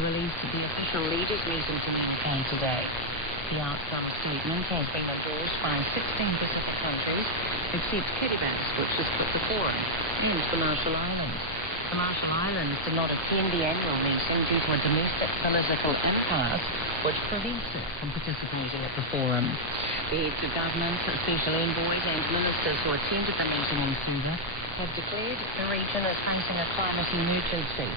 released the official leaders' meeting communique today. The outcome statement has been endorsed by 16 Pacific countries, except Kiribati, which has put the forum, and the Marshall Islands. The Marshall Islands did not attend the annual meeting due to a domestic political impasse, which prevents it from participating at the forum. The heads of governments, special envoys and ministers who attended the meeting in Suva have declared the region is facing a climate emergency.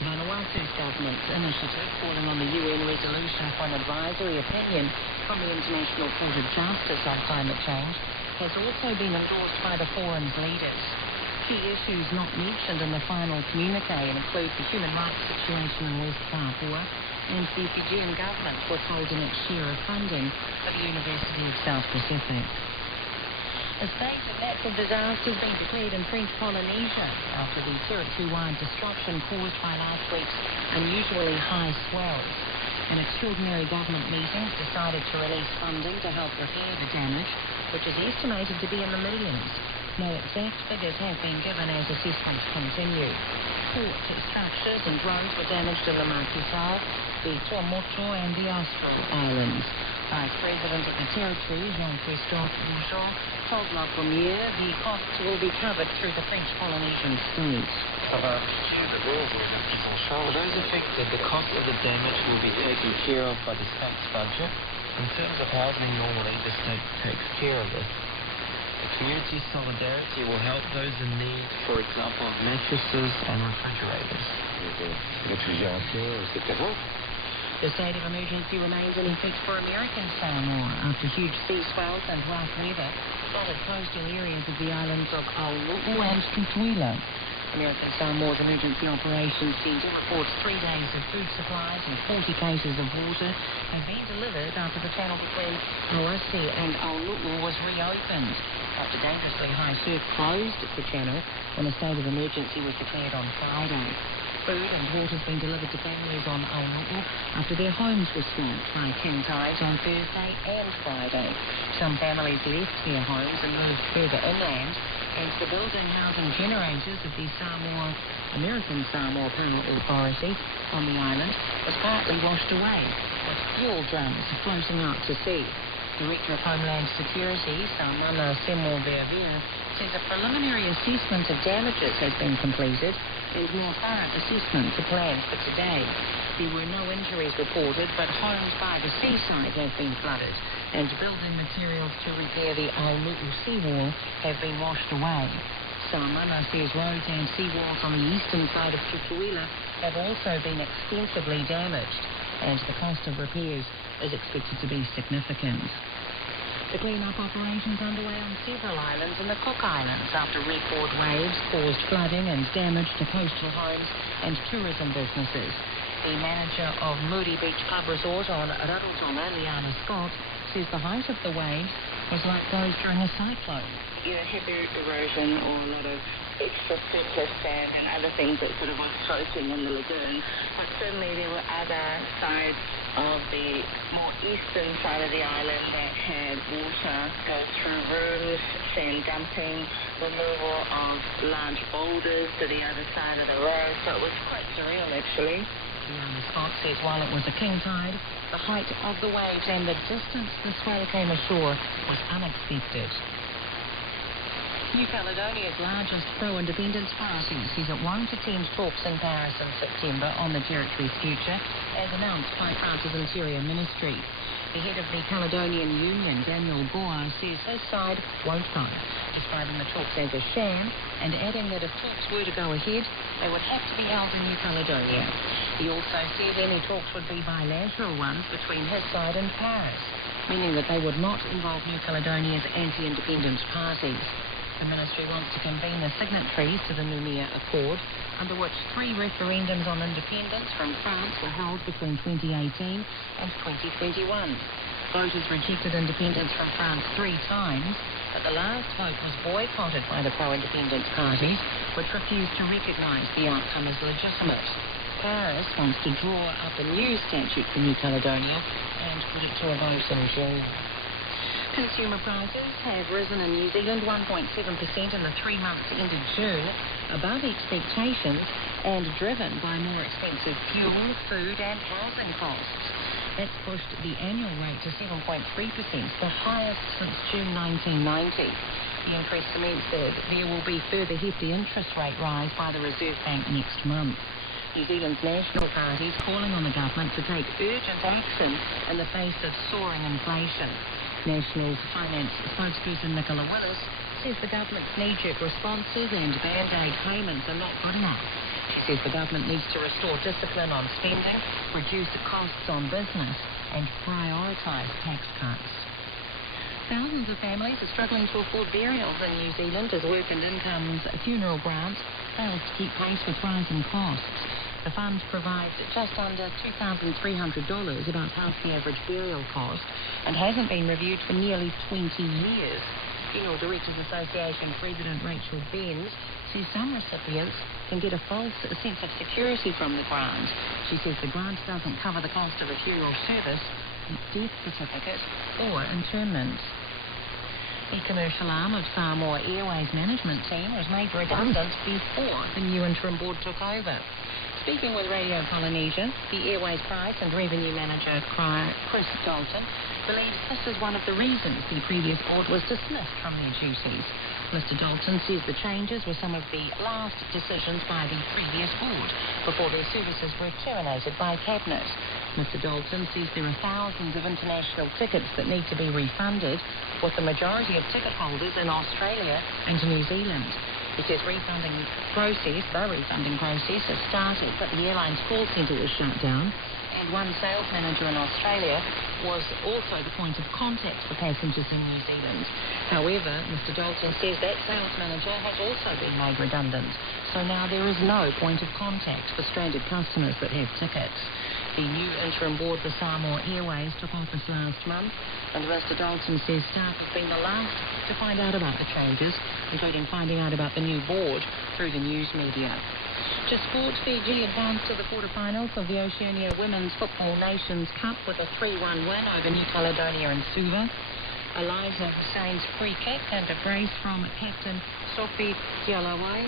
Vanuatu's government's initiative calling on the UN resolution for an advisory opinion from the International Court of Justice on climate change has also been endorsed by the forum's leaders. Key issues not mentioned in the final communique include the human rights situation in West Papua and the Fijian government withholding its share of funding for the University of South Pacific. A state of natural disaster has been declared in French Polynesia after the territory-wide destruction caused by last week's unusually high swells. An extraordinary government meeting decided to release funding to help repair the damage, which is estimated to be in the millions. No exact figures have been given as assessments continue. Port structures and roads were damaged in the Makitao, the Tuamotu and the Austral Islands. Vice President of the Territory, Jean-Christophe Bourgeon, told La Première the costs will be covered through the French Polynesian state. For those affected, the cost of the damage will be taken care of by the state's budget. In terms of housing, normally the state takes care of this. The community solidarity will help those in need, for example, mattresses and refrigerators. The state of emergency remains in effect for American Samoa after huge sea swells and rough weather flooded coastal areas of the islands of R.New and KIWISDR. American Samoa's Emergency Operations Centre reports 3 days of food supplies and 40 cases of water have been delivered after the channel between Awasi and R.New was reopened. After dangerously high surf closed the channel when a state of emergency was declared on Friday. Food and water has been delivered to families on R.New after their homes were swamped by king tides on Thursday and Friday. Some families left their homes and moved further inland, and the building housing generators of the American Samoa Power Authority on the island was partly washed away, with fuel drums floating out to sea. Director of Homeland Security, Samana Semo-Vervea, says a preliminary assessment of damages has been completed and more thorough assessments are planned for today. There were no injuries reported, but homes by the seaside have been flooded and building materials to repair the R.New seawall have been washed away. Samana says roads and seawalls on the eastern side of KIWISDR have also been extensively damaged, and the cost of repairs is expected to be significant. The clean-up operations underway on several islands in the Cook Islands after record waves caused flooding and damage to coastal homes and tourism businesses. The manager of Moody Beach Club Resort on Rarotonga, Liana Scott, says the height of the waves was like those during a cyclone. Either heavy erosion or a lot of extra surplus sand and other things that sort of were floating in the lagoon. But certainly there were other sides of the more eastern side of the island that had water go through rooms, sand dumping, removal of large boulders to the other side of the road. So it was quite surreal, actually. Liana Scott says while it was a king tide, the height of the waves and the distance the swell came ashore was unexpected. New Caledonia's largest pro-independence party says it won't attend talks in Paris in September on the territory's future, as announced by France's Interior Ministry. The head of the Caledonian Union, Daniel Bois, says his side won't go, describing the talks as a sham and adding that if talks were to go ahead, they would have to be held in New Caledonia. He also said any talks would be bilateral ones between his side and Paris, meaning that they would not involve New Caledonia's anti-independence parties. The ministry wants to convene the signatories to the Nouméa Accord, under which 3 referendums on independence from France were held between 2018 and 2021. Voters rejected independence from France 3 times, but the last vote was boycotted by the pro-independence parties, which refused to recognise the outcome as legitimate. Paris wants to draw up a new statute for New Caledonia and put it to a vote in June. Consumer prices have risen in New Zealand 1.7% in the 3 months ended June, above expectations and driven by more expensive fuel, food and housing costs. That's pushed the annual rate to 7.3%, the highest since June 1990. The increase cements that there will be further hefty interest rate rise by the Reserve Bank next month. New Zealand's National Party is calling on the government to take urgent action in the face of soaring inflation. National's finance spokesperson Nicola Willis says the government's knee-jerk responses and band-aid payments are not good enough. She says the government needs to restore discipline on spending, reduce costs on business and prioritise tax cuts. Thousands of families are struggling to afford burials in New Zealand as Work and Income's funeral grant fails to keep pace with rising costs. The fund provides just under $2,300, about half the average burial cost, and hasn't been reviewed for nearly 20 years. Funeral Directors Association President Rachel Benz says some recipients can get a false sense of security from the grant. She says the grant doesn't cover the cost of a funeral service, death certificate or interment. The commercial arm of Samoa Airways management team was made redundant before the new interim board took over. Speaking with Radio Polynesia, the Airways Price and Revenue Manager Chris Dalton believes this is one of the reasons the previous board was dismissed from their duties. Mr. Dalton says the changes were some of the last decisions by the previous board before their services were terminated by Cabinet. Mr. Dalton says there are thousands of international tickets that need to be refunded, with the majority of ticket holders in Australia and New Zealand. He says the refunding process has started, but the airline's call centre was shut down, and one sales manager in Australia was also the point of contact for passengers in New Zealand. However, Mr. Dalton says that sales manager has also been made redundant, so now there is no point of contact for stranded customers that have tickets. The new interim board for Samoa Airways took office last month, and Mr. Dalton says staff have been the last to find out about the changes, including finding out about the new board through the news media. To sport, Fiji advanced to the quarterfinals of the Oceania Women's Football Nations Cup with a 3-1 win over New Caledonia and Suva. Eliza Hussein's free kick and a brace from captain Sophie Tialawai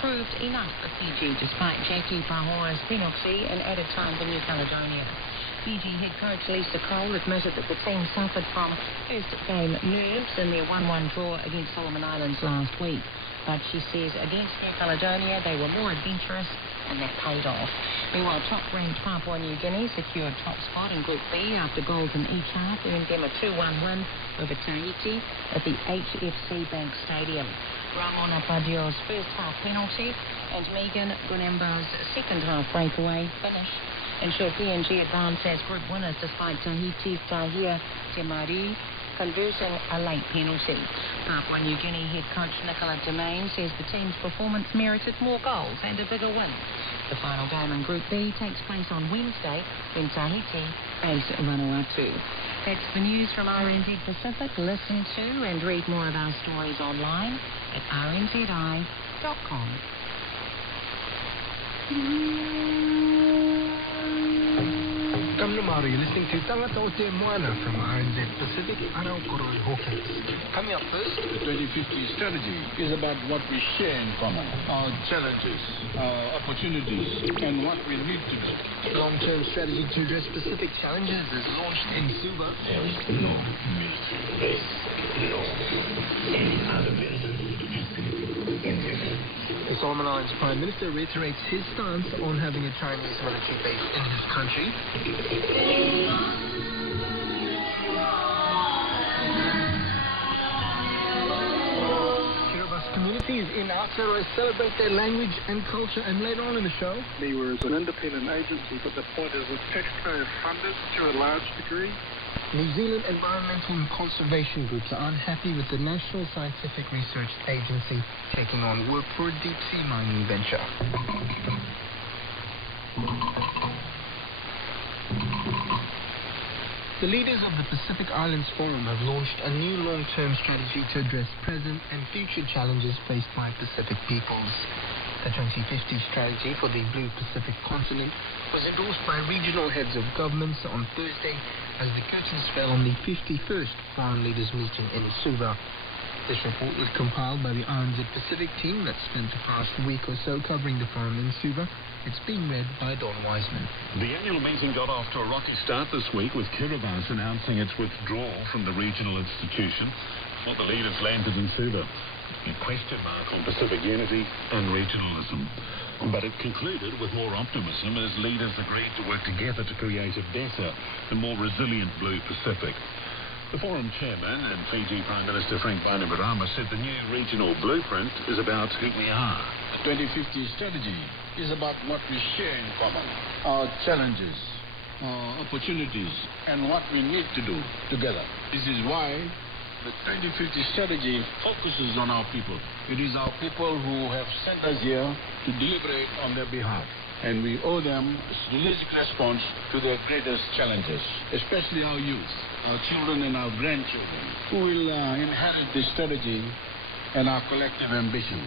proved enough for Fiji despite Jackie Pahoa's penalty in added time for New Caledonia. Fiji head coach Lisa Cole admitted that the team suffered from first game nerves in their 1-1 draw against Solomon Islands last week. But she says against New Caledonia they were more adventurous and that paid off. Meanwhile, top-ranked Papua New Guinea secured top spot in Group B after goals in each half earned them a 2-1 win over Tahiti at the HFC Bank Stadium. Ramona Padio's first half penalty and Megan Gunemba's second half breakaway finish ensured PNG advance as group winners despite Tahiti's Tahia Temari converting a late penalty. Papua New Guinea head coach Nicola Demain says the team's performance merited more goals and a bigger win. The final game in Group B takes place on Wednesday when Tahiti face Vanuatu. That's the news from RNZ Pacific. Listen to and read more of our stories online at rnzi.com. Kamnamari, you're listening to Tangata o Te Moana from RNZ Pacific, Arau Koroi Hawkins. Coming up first, the 2050 strategy is about what we share in common, our challenges, our opportunities, and what we need to do. Long-term strategy to address specific challenges is launched in Suva. There is no military base, no any other medicine in this. The Solomon Islands Prime Minister reiterates his stance on having a Chinese military base in his country. Kiribati communities in Aotearoa celebrate their language and culture, and later on in the show, They were an independent agency, but the point is it's taxpayer funded to a large degree. New Zealand environmental and conservation groups are unhappy with the National Scientific Research Agency taking on work for a deep-sea mining venture. The leaders of the Pacific Islands Forum have launched a new long-term strategy to address present and future challenges faced by Pacific peoples. The 2050 strategy for the Blue Pacific continent was endorsed by regional heads of governments on Thursday as the curtains fell on the 51st Foreign Leaders meeting in Suva. This report was compiled by the R.New Pacific team that spent the past week or so covering the forum in Suva. It's being read by Don Wiseman. The annual meeting got off to a rocky start this week, with KIWISDR announcing its withdrawal from the regional institution before the leaders landed in Suva. A question mark on Pacific unity and regionalism. But it concluded with more optimism as leaders agreed to work together to create a better and more resilient Blue Pacific. The forum chairman and Fiji Prime Minister Frank Bainimarama said the new regional blueprint is about who we are. The 2050 strategy is about what we share in common, our challenges, our opportunities, and what we need to do together. This is why the 2050 strategy focuses on our people. It is our people who have sent us here to deliberate on their behalf. And we owe them a strategic response to their greatest challenges, especially our youth, our children and our grandchildren, who will inherit this strategy and our collective ambition.